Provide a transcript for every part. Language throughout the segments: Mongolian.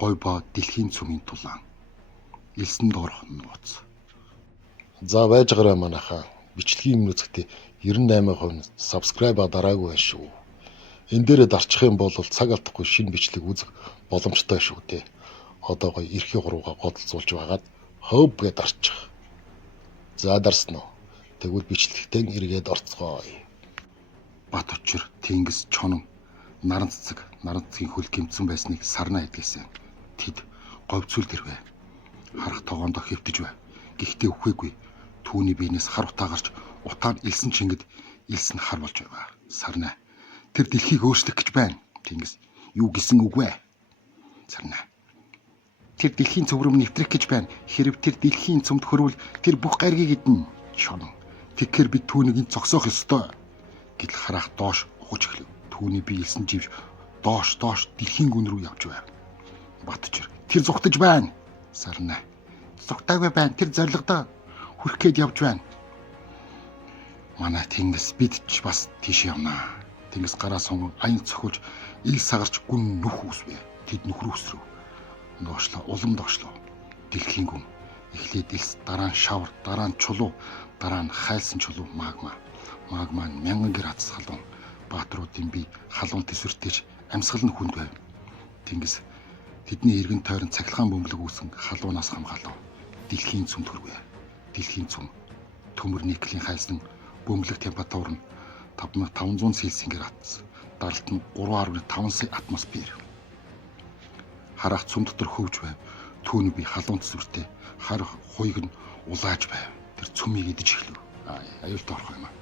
гой ба дэлхийн цөмийн тулаан. Элсэнд орох нууц. За байж гараа манайхаа. Бичлэгийн өмнө үзэхдээ 98% subscribe дараагүй байна шүү. Энэ дээрээ дарчих юм бол цаг алдахгүй шинэ бичлэг үзэх боломжтой шүү дээ. Одоо гоё эрхийн гурваа годолцуулж байгаад хөв гэд дарчих. За дарсан уу. Тэгвэл бичлэгтэн эргээд орцгоё. Бат учир, Тэнгис, Чонон, наран цэцгийн хөл гимцэн байсныг сарна эдгээсэн. Тэд говьцүлд ирвэ. Харах тогоондоо хэвтэж бай. Гэхдээ үхээгүй. Түүний биенээс хар утаа гарч утаа нь элсэн чингэд элс нь хар болж байв. Сарна. Тэр дэлхийг өөрчлөх гэж байна. Тэнгис юу гэсэн үг вэ? Сарна. Тэр дэлхийн цөв рүү нэвтрэх гэж байна. Хэрв тэр дэлхийн цөмд хөрвөл тэр бүх гаргийг идэнэ. Чонон. Тэгэхээр бид түүнийг зогсоох ёстой. Гэл харах доош ухаж эхлэв. Түүний бие элсэн живж доош дэлхийн гүн рүү явж байв. Батчир. Тэр зүгтэж байна. Сарна. Зүгтаагүй байна. Тэр зоригдоо хүрх гээд явж байна. Манай Тэнгис бид ч бас тийш явнаа. Тэнгис гараа сонгон аян цохилж ил сагарч гүн нүх үсвэ. Тэд нөхөр үсрэв. Доошлоо улам доошлоо. Дэлхийн гүн эхлээд элс, дараа нь шавар, дараа нь чулуу, дараа нь хайлсан чулуу магма. Магма нь 1000 градус халуун. Баатруудын бие халуун төсвөртэйч амьсгал нь хүнд байв. Тэнгис тэдний эргэн тойрон цахилгаан бөмбөлөг үүсэн халуунаас хамгаалав. Дэлхийн цөм төрвэ. Дэлхийн цөм төмөр никлийн хайлсан бөмбөлөг температур нь 5500 Цельсийн градус. Даралт нь 3.5 атмосфер. Харах цөм дотор хөвж байв. Түүний бие халуун төсвөртэй харах хуйг нь улааж байв. Тэр цөмийг идэж эхлэв. Аюултай орох юм аа.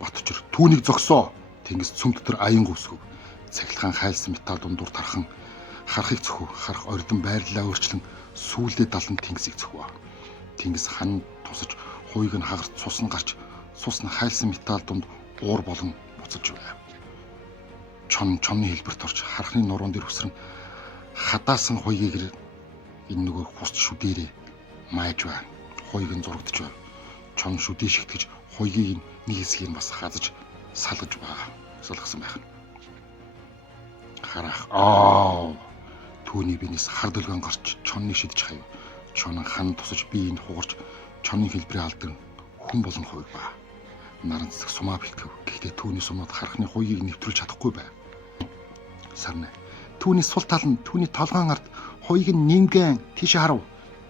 Батчир түүнийг зогсоо. Тэнгис цөм дотор аян гүсгэв. Цахилгаан хайлсан металл дундуур тархан харахыг цөхөв. Харах ордон байрлалаа өөрчлөн сүүлдээ далан Тэнгисийг цөхөв. Тэнгис хан тусаж хуйг нь хагарч цус нь гарч цус нь хайлсан металл дунд уур болон буцаж байв. Чонны хэлбэрт орж харахны нуруунд дэр өсрөн хадаасан хуйгийг энэ нөгөө хусч шүдээрээ майж байна. Хуйг нь зурагдж байв. Чон шүдээ шигтгэж хуйгийг нэг хэсгийг бас хазаж салгаж салгасан байх. Харах түүний биенээс хар долгион гарч чонны шидэж хаяв. Чонон хан тусаж биеийг хугарч чонны хэлбэрээ алдан хүн болон хуйг ба. Наран цэцэг сумаа бэлтгэв. Гэхдээ түүний сумнууд харахны хуйгийг нэвтрүүлж чадахгүй байв. Сарна. Түүний сул тал нь түүний толгоон ард хуйг нь нингэн тийш харав.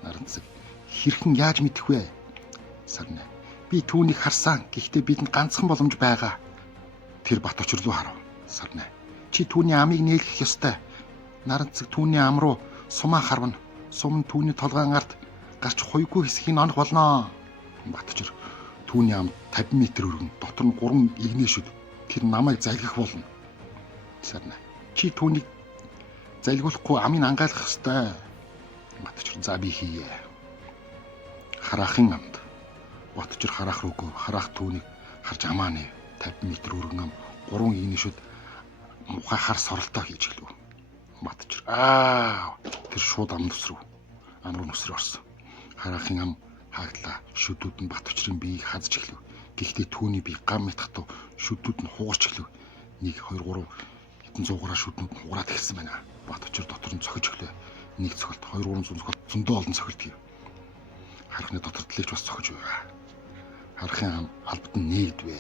Наран цэцэг хэрхэн яаж мэдэх вэ? Сарна. Би түүнийг харсан. Гэхдээ бидэнд ганцхан боломж байгаа. Тэр бат учир руу харав. Сарна. Чи түүний амийг нээлгэх ёстой. Наран цэцэг түүний ам руу сумаа харвна. Сум нь түүний толгоон ард гарч хуйгүй хэсгийг онох болно. Батчир түүний ам 50 м өргөн дотор нь 3 игнэшүүд тэр намайг залгих болно. Сарна. Чи түүнийг залгиулахгүй амыг ангайлах ёстой. Батчир за би хийе. Харахын амд. Батчир харах руугүй харах түүнийг харж амаа нэв 50 м өргөн ам 3 игнэшүүд мухай хар соролтоо хийж гэлв. Батчир тэр шууд ам нүсрв. Ам руу нүсрээ орсон. Харахын ам хааглаа. Шүдүүд нь бат учрын биеийг хазж эхлэв. Гэхдээ түүний бие гам мэт хатуу шүдүүд нь хугарч эхлэв. 1 2 3 хэдэн зуугараа шүднүүд нь хугараад эхэлсэн байна. Бат учир дотор нь цохиж эхлэв. 1 цохилт 2 3 цохилт зөндөө олон цохилт. Харахны дотор тлээч бас цохиж байв. Харахын ам албад нь нээгдвэ.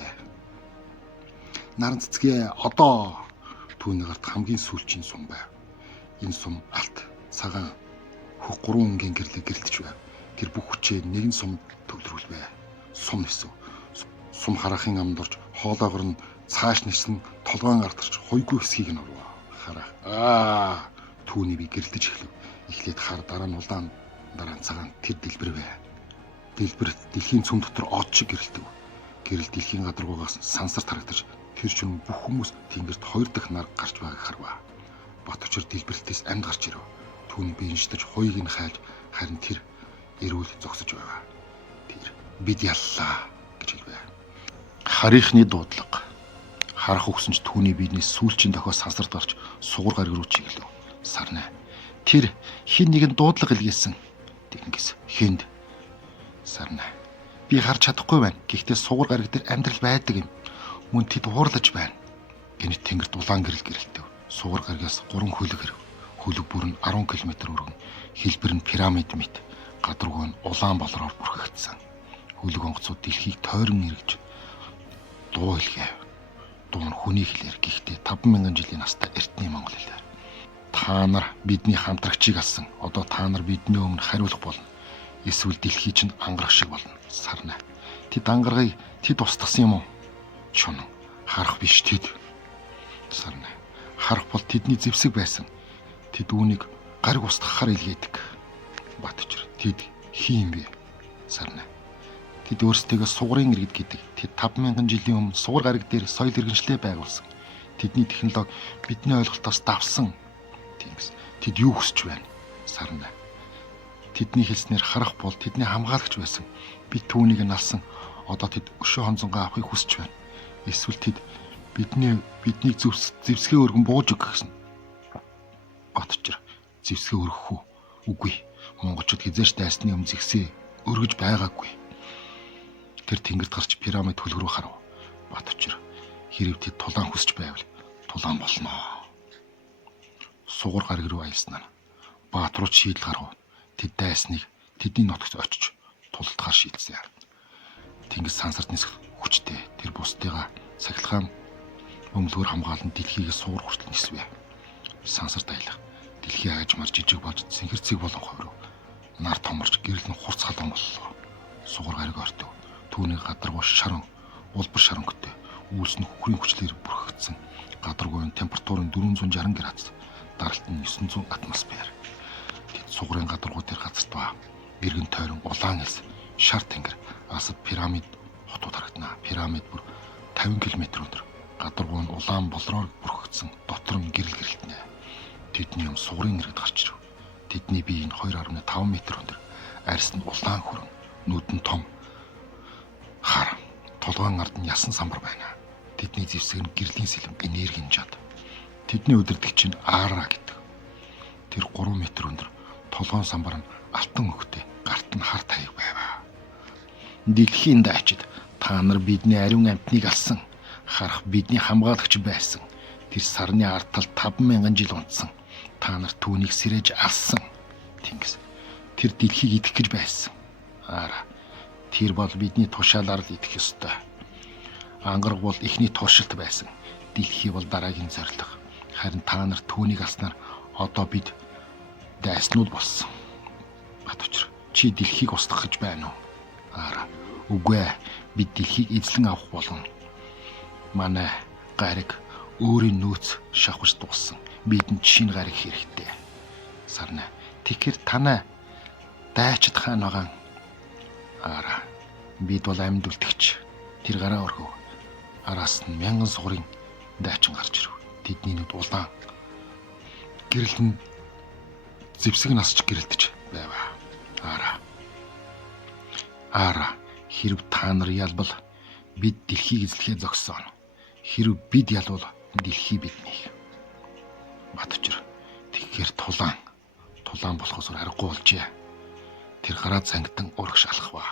Наран цэцгээ одоо түүний гарт хамгийн сүүлчийн сум байв. Энэ сум алт цагаан хөх 3 өнгийн гэрлэг гэрэлтэж байв. Тэр бүх хүчээ нэгэн сум төвлөрүүлвэ. Сум нэсв. Сум харахын амд орж хоолоогоор нь цааш нэсэн толгоон ардч хуйгүй хэсгийг нь орвоо. Харах. Түүний би гэрэлтэж эхлэв. Эхлээд хар дараа нь улаан дараа нь цагаан тэр дэлбэрвэ. Дэлбэрт дэлхийн цөм дотор од шиг гэрэлтэв. Гэрэл дэлхийн гадаргуугаас сансарт харагдаж тэр чинь бүх хүмүүс тэнгэрт 2 дахь нар гарч байгааг харваа. Бат учир дэлбэртээс амьд гарч ирэв. Түүний биеийн шидэж хуйг нь хайлж харин тэр эрүүл зогсож байв. Тэр бид яллаа гэж хэлвэ. Харийнхны дуудлага. Харах өгсөн ч түүний биенээс сүүлчийн дохиос сансарт гарч сугар гариг руу чиглэв. Сарна. Тэр хин нэгэн дуудлага илгээсэн. Тэнгис хинд. Сарна. Би харж чадахгүй байна. Гэхдээ сугар гариг дээр амьдрал байдаг юм. Мөн тэд уурлаж байна. Гэнэт тэнгэрт улаан гэрэл гэрэлтэв. Сугар гаригаас 3 хөлөг ирэв. Хөлөг бүр нь 10 км өргөн, хэлбэр нь пирамид мэт, гадаргуу нь улаан болроор бүрхэгдсэн. Хөлөг онгоцууд дэлхийг тойрон эргэж дуу хэлгээв. Дуу нь хүний хэлээр, гэхдээ 5000 жилийн настай эртний монгол хэлээр. Та нар бидний хамтрагчийг алсан. Одоо та нар бидний өмнө хариулах болно. Эсвэл дэлхий чинь ангарах шиг болно. Сарна. Тэд ангаргыг тэд устгасан юм уу? Чүн. Харах биш тэд. Сарна. Харах бол тэдний зэвсэг байсан. Тэд үүнийг гариг устгахаар илгээдэг. Батчир. Тэд хин бэ? Сарна. Тэд өөрсдөө сугарын иргэд гэдэг. Тэд 5000 жилийн өмнө сугар гариг дээр соёл иргэншлээ байгуулсан. Тэдний технологи бидний ойлголтоос давсан. Тэнгис. Тэд юу хүсэж байна? Сарна. Тэдний хэлснээр харах бол тэдний хамгаалагч байсан. Би түүнийг налсан. Одоо тэд өшөө хонцонгаа авахыг хүсэж байна. Эсвэл тэд биднийг зэвсгээ өргөн бууж өгөх гэсэн. Батчир. Зэвсгээ өргөх үү? Үгүй. Монголчууд хизээш дайсны өмнө зэвсгээ өргөж байгаагүй. Тэр тэнгэрт гарч пирамид хөлөг рүү харав. Батчир. Хэрэг тэд тулаан хүсэж байвал тулаан болноо. Сугар гариг руу аялснаа Баатрууд шийдэл гаргав. Тэд дайсныг тэдний нутагт очиж тулалдахаар шийдсэн. Тэнгис сансарт нисэх хүчтэй тэр бусдыгаа цахилгаан өмлгөр хамгаалан дэлхийг сугар хүртэл нисвэ. Сансарт аялах дэлхий хажмаар жижиг болж сэнхэрцэг болон хойров. Нар томорч гэрэл нь хурц халуун боллоо. Сугар гариг ортов. Түүний гадаргуу шаран улбар шарангатай үйлс нь хүхрийн хүчлээр бүрхэгдсэн. Гадаргуун температур нь 460 градус. Даралт нь 900 атмосфер. Тэд сугарын гадаргуу дээр газартваа. Иргэн тойрон улаан элс, шар тэнгэр, асад пирамид хотууд харагдана. Пирамид бүр 50 км өндөр. Гадаргуу нь улаан болроор бүрхэгдсэн. Дотор нь гэрэл гэрэлтнэ. Тэдний юм сугарын иргэд гарч ирв. Тэдний бие нь 2.5 м өндөр. Арьс нь улаан хүрэн, нүд нь том. Хар, толгойн ард нь ясан самбар байна. Тэдний зэвсэг нь гэрлийн сэлэм, энергийн жад. Тэдний удирдагч нь Аара гэдэг. Тэр 3 м өндөр, толгойн самбар нь алтан өгтэй, гарт нь хар таяг байваа. Дэлхийн дайчид та нар бидний ариун амьтныг алсан. Харах бидний хамгаалагч байсан. Тэр сарны ард талд 5000 жил унтсан. Та нар түүнийг сэрэж алсан. Тэнгис. Тэр дэлхийг идэх гэж байсан. Аара. Тэр бол бидний тушаалаар л идэх ёстой. Ангараг бол ихний туршилт байсан. Дэлхий бол дараагийн зорилго. Харин та нар түүнийг алснаар одоо бид дайснууд болсон. Батчир. Чи дэлхийг устгах гэж байна уу? Аара. Үгүй ээ. Бид дэлхийг эзлэн авах болно. Манай гариг өөрийн нөөц шавхаж дууссан. Бидэнд шинэ гариг хэрэгтэй. Сарна. Тэгэхээр танай дайчид хаан байгаа. Аара. Бид бол амьд үлдэгч. Тэр гараа өргөв. Араас нь 1000 сугарын дайчин гарч ирв. Тэдний нүд улаан. Гэрэл нь зэвсэг насч гэрэлтэж байваа. Аара. Хэрв та нар ялбал бид дэлхийг эзлэхээ зогсооно. Хэрв бид ялвал дэлхий биднийг. Батчир. Тэгэхээр тулаан болохоос аргагүй болжээ. Тэр гараа цангитан урагш алах ба.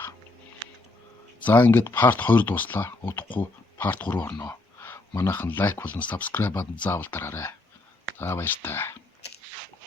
За ингээд парт 2 дуслаа. Удахгүй парт 3 орно. Манайхан лайк болон subscribe-ад заавал дараарай. За баяртай.